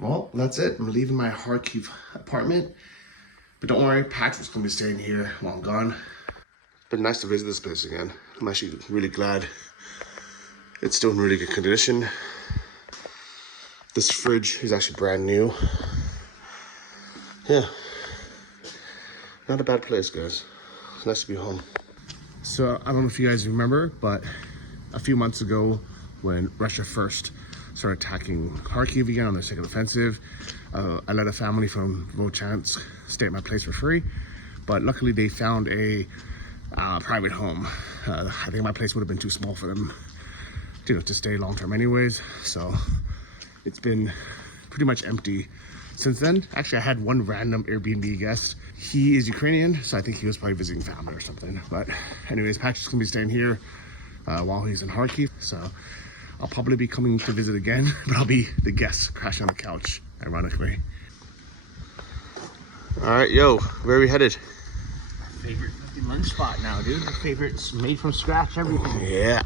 Well, that's it. I'm leaving my Kharkiv apartment. But don't worry, Patrick's gonna be staying here while I'm gone. It's been nice to visit this place again. I'm actually really glad it's still in really good condition. This fridge is actually brand new. Yeah, not a bad place, guys. It's nice to be home. So I don't know if you guys remember, but a few months ago when Russia first started attacking Kharkiv again on their second offensive, I let a family from Volchansk stay at my place for free, but luckily they found a private home. I think my place would have been too small for them, to stay long term anyways, so it's been pretty much empty since then. Actually, I had one random Airbnb guest. He is Ukrainian, so I think he was probably visiting family or something. But anyways, Patrick's gonna be staying here while he's in Kharkiv, so I'll probably be coming to visit again, but I'll be the guest crashing on the couch, ironically. All right, yo, where are we headed? My favorite fucking lunch spot now, dude. My favorite's made from scratch, everything. Yeah.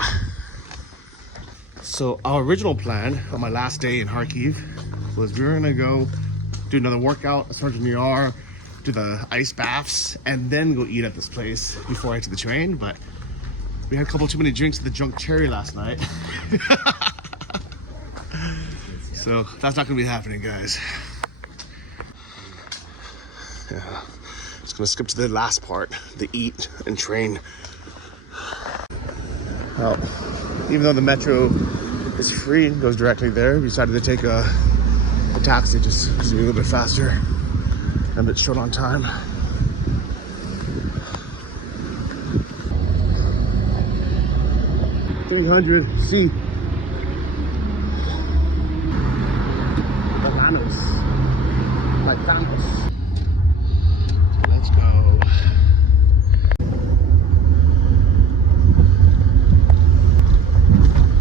So our original plan on my last day in Kharkiv was we were gonna go do another workout, a Sergeant ER, do the ice baths, and then go eat at this place before I head to the train, but we had a couple too many drinks at the Junk Cherry last night. So that's not gonna be happening, guys. Yeah, just gonna skip to the last part, the eat and train. Well, even though the metro is free and goes directly there, we decided to take a taxi just to be a little bit faster and a bit short on time. $300 bananas, like Thanos. Let's go.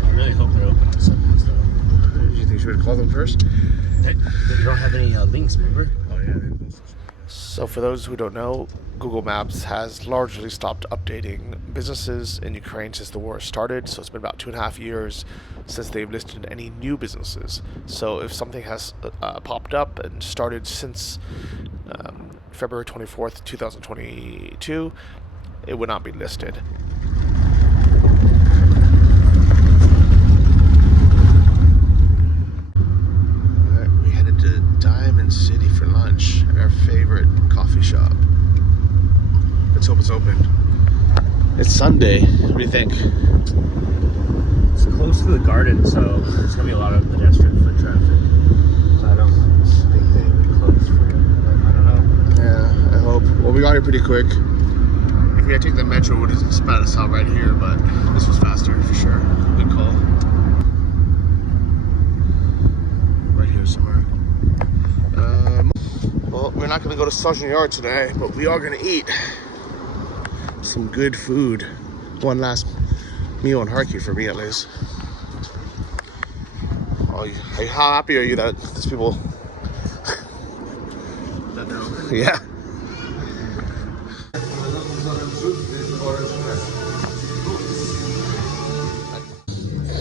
I really hope they're open on Sundays, though. Do you think you should call them first? They don't have any links, remember? Oh yeah. So for those who don't know, Google Maps has largely stopped updating businesses in Ukraine since the war started. So it's been about 2.5 years since they've listed any new businesses. So if something has popped up and started since February 24th, 2022, it would not be listed. City for lunch at our favorite coffee shop. Let's hope it's open. It's Sunday. What do you think? It's close to the garden, so there's gonna be a lot of pedestrian foot traffic. So I don't think they would close for it, but I don't know. Yeah, I hope. Well, we got here pretty quick. If we had taken the metro, it would have spat us out right here, but this was faster for sure. Good call. Right here somewhere. Well, we're not gonna go to Sergeant Yard today, but we are gonna eat some good food. One last meal in Kharkiv for me, at least. Oh, how happy are you that these people? Yeah.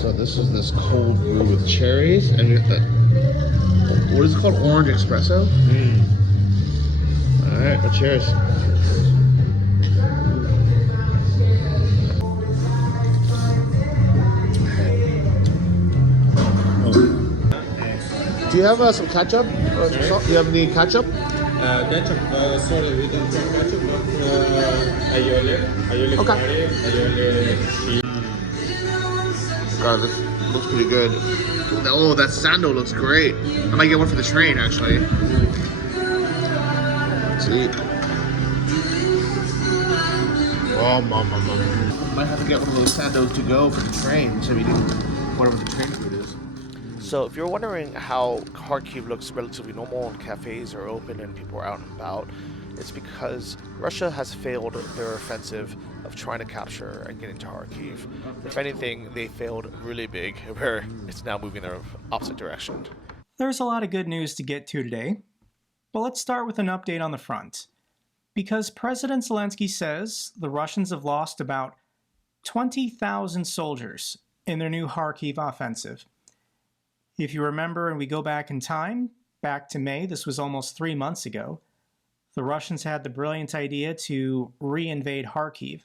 So this is this cold brew with cherries, and we got that. What is it called? Orange espresso? All right, well, cheers. Do you have some ketchup? Do you have any ketchup? Ketchup, sorry, we don't have ketchup, but aioli Okay. aioli. God, this looks pretty good. Oh, that sando looks great. I might get one for the train, actually. Let's eat. Oh, mom. Might have to get one of those sandos to go for the train, so we do whatever the train food is. So if you're wondering how Kharkiv looks relatively normal and cafes are open and people are out and about, it's because Russia has failed their offensive of trying to capture and get into Kharkiv. If anything, they failed really big, where it's now moving in the opposite direction. There's a lot of good news to get to today, but let's start with an update on the front. Because President Zelensky says the Russians have lost about 20,000 soldiers in their new Kharkiv offensive. If you remember and we go back in time, back to May, this was almost 3 months ago, the Russians had the brilliant idea to re-invade Kharkiv.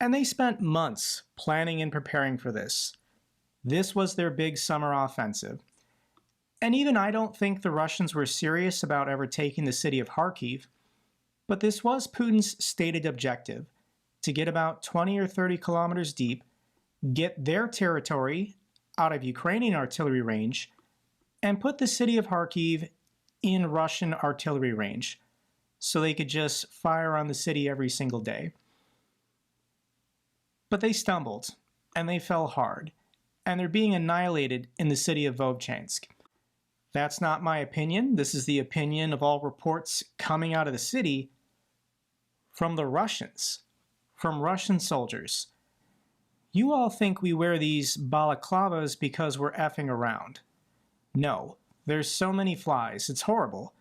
And they spent months planning and preparing for this. This was their big summer offensive. And even I don't think the Russians were serious about ever taking the city of Kharkiv, but this was Putin's stated objective, to get about 20 or 30 kilometers deep, get their territory out of Ukrainian artillery range, and put the city of Kharkiv in Russian artillery range, so they could just fire on the city every single day. But they stumbled, and they fell hard, and they're being annihilated in the city of Vovchansk. That's not my opinion. This is the opinion of all reports coming out of the city from the Russians, from Russian soldiers. You all think we wear these balaclavas because we're effing around. No, there's so many flies, it's horrible.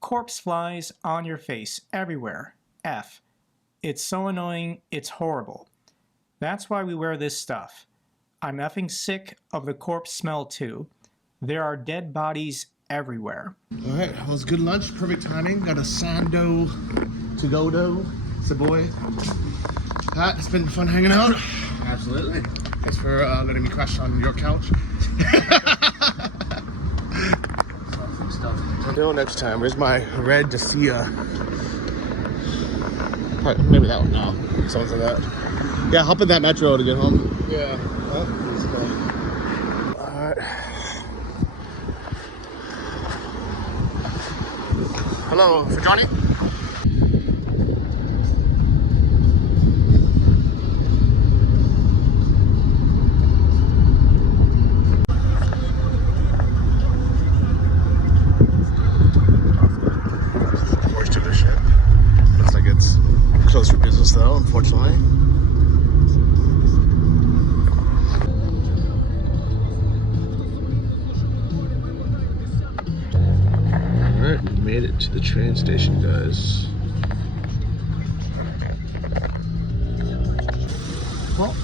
Corpse flies on your face, everywhere. F. It's so annoying, it's horrible. That's why we wear this stuff. I'm effing sick of the corpse smell too. There are dead bodies everywhere. All right, well, it was good lunch, perfect timing. Got a sando to go dough. It's a boy. Pat, it's been fun hanging out. Absolutely. Thanks for letting me crash on your couch. Until next time, where's my red Dacia? Maybe that one, no. Something like that. Yeah, hop in that metro to get home. Yeah. It's fun. Alright. Hello, for Johnny? Closed for business though, unfortunately. Alright, we made it to the train station, guys. Well,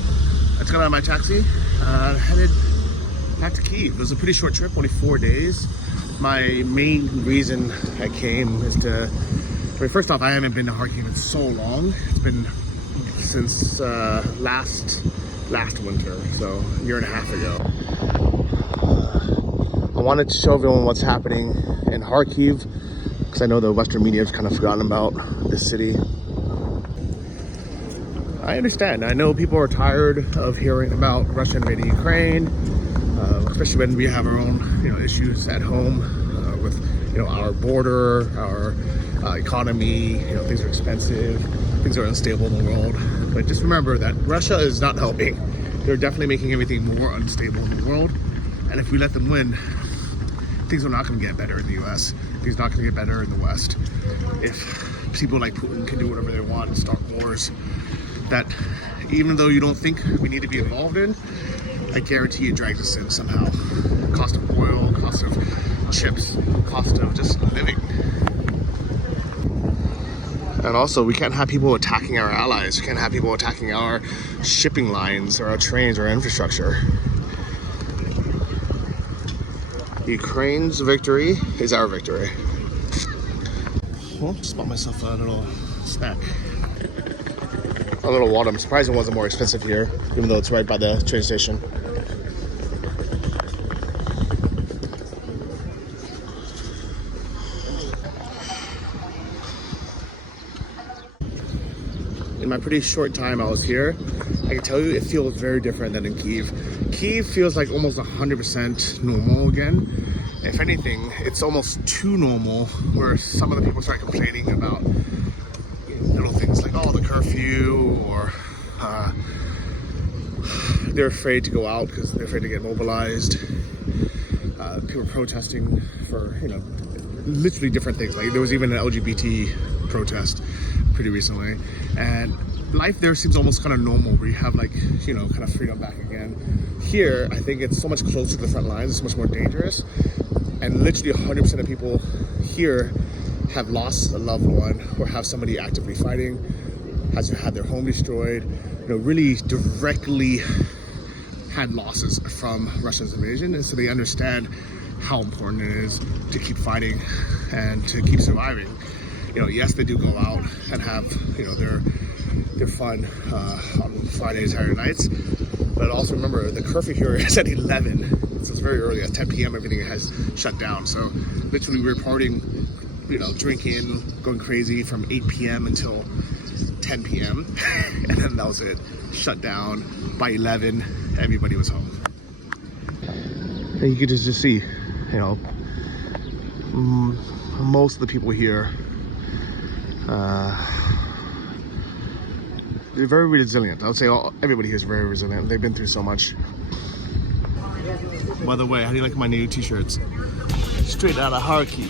let's get out of my taxi. Headed back to Kyiv. It was a pretty short trip, only 4 days. My main reason I came is to first off, I haven't been to Kharkiv in so long. It's been since last winter, so a year and a half ago. I wanted to show everyone what's happening in Kharkiv, because I know the Western media has kind of forgotten about this city. I understand. I know people are tired of hearing about Russia invading Ukraine, especially when we have our own, issues at home with, our border, our economy. Things are expensive, things are unstable in the world. But just remember that Russia is not helping. They're definitely making everything more unstable in the world. And if we let them win, things are not going to get better in the US. Things are not going to get better in the West. If people like Putin can do whatever they want and start wars that, even though you don't think we need to be involved in, I guarantee it drags us in somehow. Cost of oil, cost of chips, cost of just living. And also, we can't have people attacking our allies. We can't have people attacking our shipping lines or our trains or our infrastructure. Ukraine's victory is our victory. Well, just bought myself a little snack. A little water. I'm surprised it wasn't more expensive here, even though it's right by the train station. In my pretty short time I was here, I can tell you it feels very different than in Kyiv. Kyiv feels like almost 100% normal again. If anything, it's almost too normal, where some of the people start complaining about little things like, the curfew, or they're afraid to go out because they're afraid to get mobilized. People are protesting for, literally different things. Like there was even an LGBT protest pretty recently, and life there seems almost kind of normal, where you have kind of freedom back again. Here, I think it's so much closer to the front lines, it's much more dangerous, and literally 100% of people here have lost a loved one or have somebody actively fighting, has had their home destroyed, really directly had losses from Russia's invasion, and so they understand how important it is to keep fighting and to keep surviving. You know, yes, they do go out and have, you know, their fun on Fridays, Saturday nights, but also remember the curfew here is at 11, so it's very early. At 10 p.m. everything has shut down. So literally we're partying, you know, drinking, going crazy from 8 p.m. until 10 p.m. and then that was it. Shut down by 11. Everybody was home. And you could just see, you know, most of the people here, they're very resilient. I would say everybody here is very resilient. They've been through so much. By the way, how do you like my new t-shirts? Straight out of Kharkiv.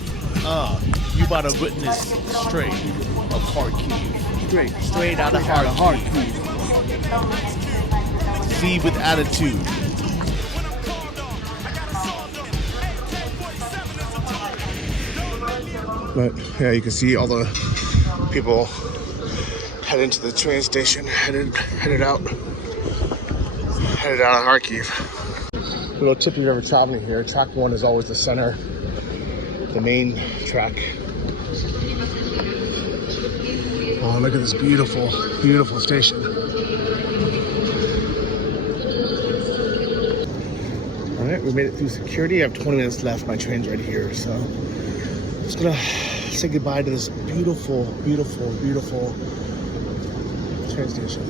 You about to witness straight of Kharkiv. Straight out of Kharkiv. See with attitude. But yeah, you can see all the people heading to the train station, headed out of Kharkiv. A little tip if you're ever traveling here, track 1 is always the center, the main track. Oh, look at this beautiful, beautiful station. All right, we made it through security. I have 20 minutes left. My train's right here, so I'm just gonna say goodbye to this beautiful, beautiful, beautiful train station.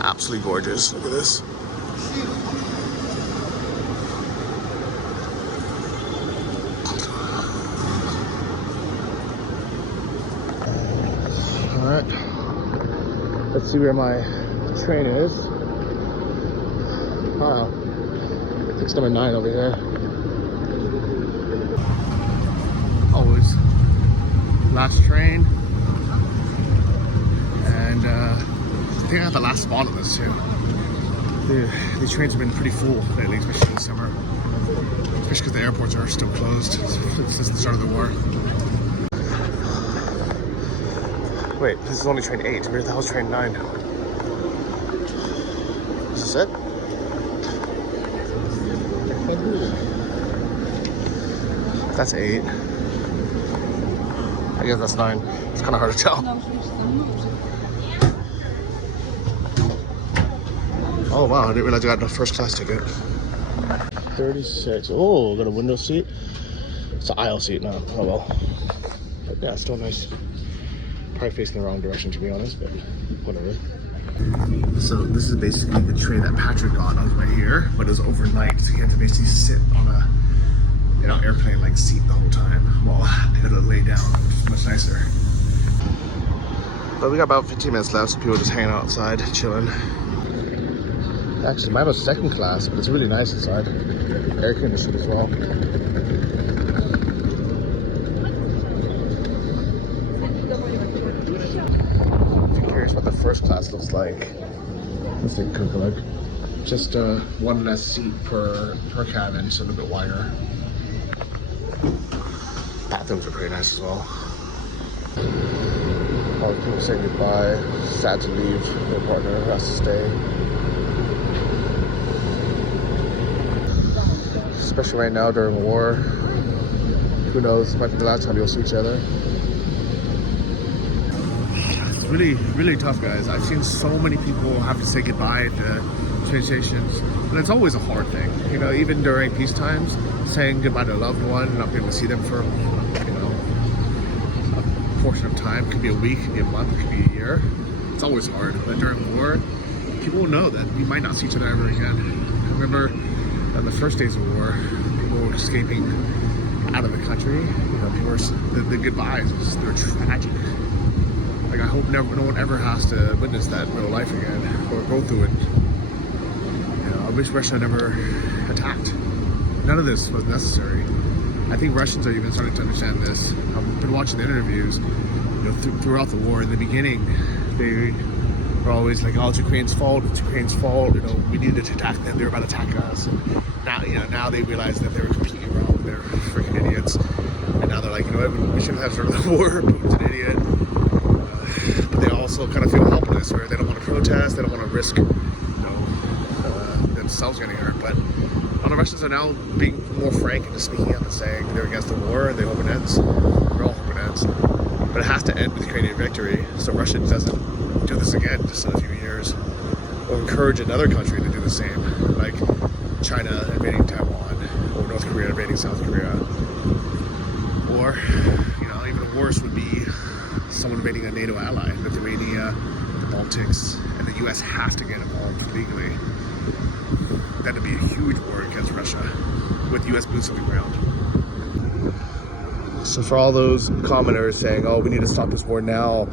Absolutely gorgeous. Look at this. All right, let's see where my train is. Wow, it's number 9 over here. Always last train, and I think I have the last spot on this too. The trains have been pretty full lately, especially this summer, especially because the airports are still closed since the start of the war. Wait, this is only train 8. Where the hell's train 9? Is this it? That's 8. I guess that's 9. It's kind of hard to tell. Oh wow, I didn't realize I got a first class ticket. 36. Oh, got a window seat. It's an aisle seat now. Oh well. But yeah, still nice. Probably facing the wrong direction to be honest, but whatever. So this is basically the train that Patrick got on right here, but it was overnight, so he had to basically sit on a, you know, airplane like seat the whole time while I had to lay down, which is much nicer. But we got about 15 minutes left, so people are just hanging out outside, chilling. Actually, mine was second class, but it's really nice inside. Air conditioned as well. If you're curious what the first class looks like, let's take a quick look. Just one less seat per cabin, so a little bit wider. Bathrooms are pretty nice as well. All the people saying goodbye, sad to leave their partner who has to stay. Especially right now during war. Who knows, might be the last time you'll see each other. It's really, really tough, guys. I've seen so many people have to say goodbye at the train stations. And it's always a hard thing. You know, even during peace times, saying goodbye to a loved one, not being able to see them for, you know, a portion of time. Could be a week, could be a month, could be a year. It's always hard. But during war, people will know that we might not see each other ever again. I remember on the first days of war, people were escaping out of the country. You know, people were, the goodbyes, they're tragic. Like, I hope no one ever has to witness that in real life again, or go through it. You know, I wish Russia never attacked. None of this was necessary. I think Russians are even starting to understand this. I've been watching the interviews, you know, throughout the war. In the beginning, they were always like, "Oh, it's Ukraine's fault. It's Ukraine's fault. You know, we needed to attack them. They were about to attack us." And now, you know, now they realize that they were completely wrong. They're freaking idiots. And now they're like, you know what? We shouldn't have started the war. Putin's an idiot. But they also kind of feel helpless, where they don't want to protest. They don't want to risk, you know, themselves getting hurt, but a lot of Russians are now being more frank and just speaking up and saying they're against the war and they hope it ends. We're all hoping it ends. But it has to end with Ukrainian victory, so Russia doesn't do this again just in a few years. Or encourage another country to do the same, like China invading Taiwan, or North Korea invading South Korea. Or, you know, even worse would be someone invading a NATO ally, Lithuania, the Baltics, and the US have to get involved legally. That'd be a huge war against Russia, with US boots on the ground. So for all those commenters saying, oh, we need to stop this war now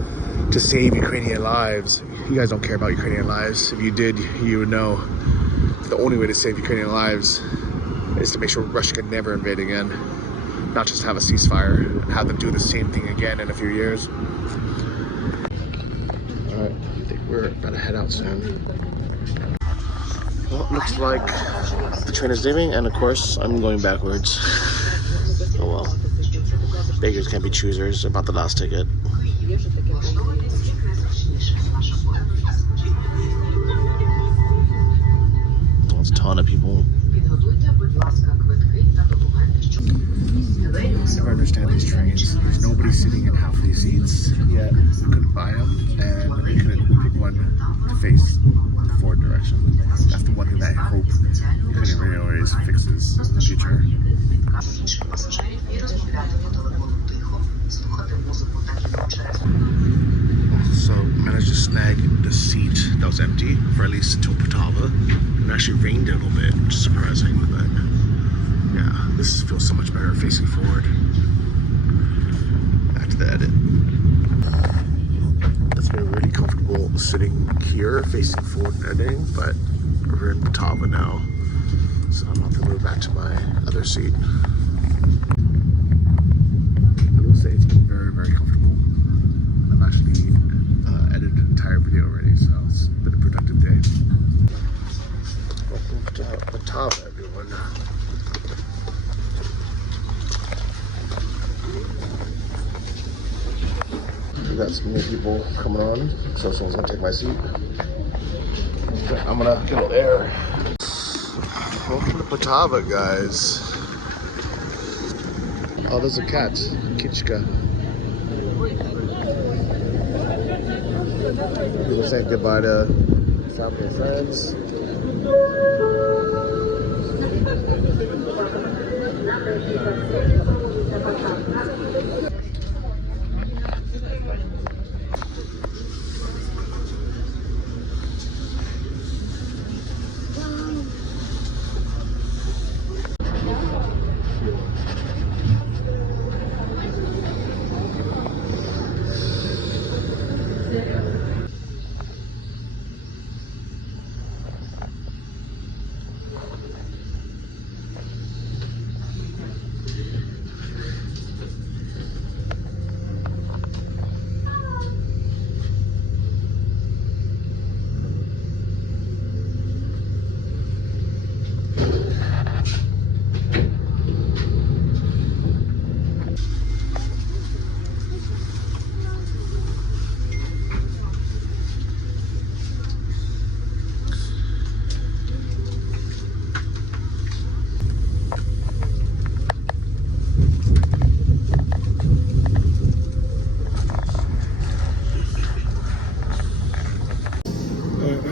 to save Ukrainian lives, you guys don't care about Ukrainian lives. If you did, you would know the only way to save Ukrainian lives is to make sure Russia can never invade again. Not just have a ceasefire and have them do the same thing again in a few years. Alright, I think we're about to head out soon. Well, it looks like the train is leaving, and of course, I'm going backwards. Oh well. Beggars can't be choosers about the last ticket. There's a ton of people. I never understand these trains. There's nobody sitting in half of these seats yet. We couldn't buy them, and we couldn't pick one to face the forward direction. That's the one thing that I hope Ukrainian Railways fixes in the future. So managed to snag the seat that was empty for at least until Poltava. It actually rained a little bit, which is surprising, but yeah, this feels so much better facing forward. Back to the edit. It's been really comfortable sitting here facing forward and editing, but we're in Poltava now, so I'm going to move back to my other seat. I will say it's been very, very comfortable. I've actually edited an entire video already, so it's been a productive day. Welcome to Poltava, everyone. We got some new people coming on, so someone's gonna take my seat. I'm gonna get a little air. Welcome to Poltava, guys. Oh, there's a cat, Kitchka. People saying goodbye to family and friends.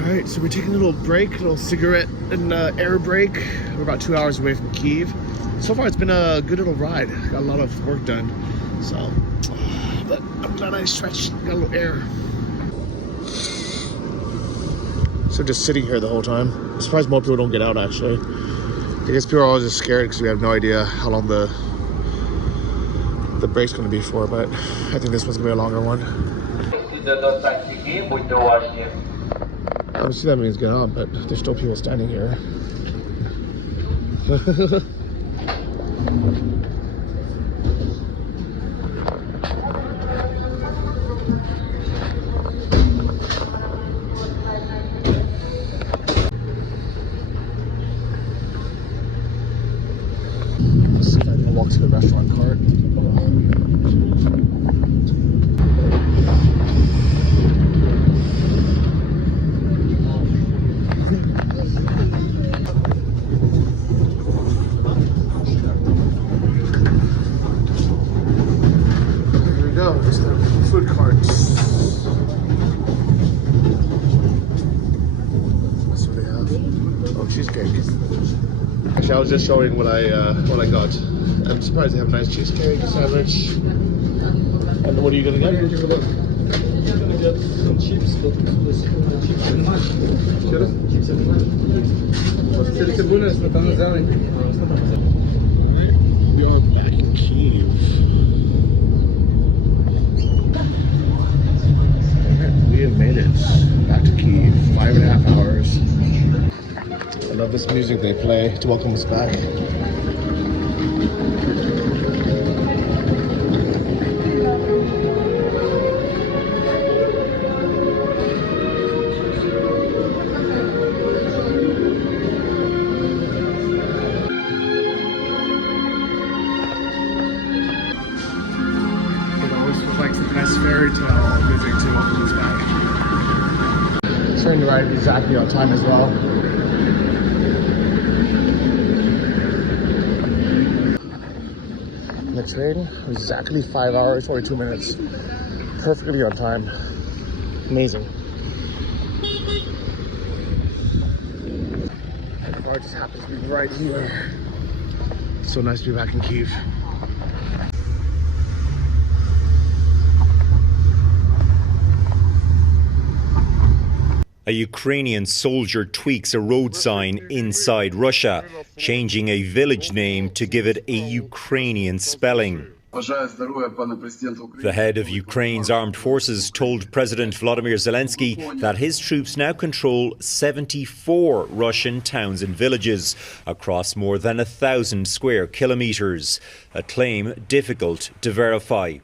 Alright, so we're taking a little break, a little cigarette and air break. We're about 2 hours away from Kyiv. So far it's been a good little ride. Got a lot of work done. So, but I'm glad I stretched, got a little air. So just sitting here the whole time. I'm surprised more people don't get out actually. I guess people are all just scared because we have no idea how long the break's going to be for, but I think this one's going to be a longer one. Obviously that means get on, but there's still people standing here. Let's see if I can walk to the restaurant cart. Actually, I was just showing what I got. I'm surprised they have a nice cheesecake sandwich. And what are you gonna get? I'm gonna get some chips, but this chips and mash. Chips and mash. Цибуля, сметана, зелень. We are back in Kyiv. We have made it back to Kyiv. 5.5 hours. I love this music they play to welcome us back. It always feels like the best fairy tale music to welcome us back. Train ride exactly on time as well. The train exactly 5 hours, 42 minutes. Perfectly on time. Amazing. And the bar just happens to be right here. So nice to be back in Kyiv. A Ukrainian soldier tweaks a road sign inside Russia, changing a village name to give it a Ukrainian spelling. The head of Ukraine's armed forces told President Volodymyr Zelensky that his troops now control 74 Russian towns and villages across more than 1,000 square kilometers, a claim difficult to verify.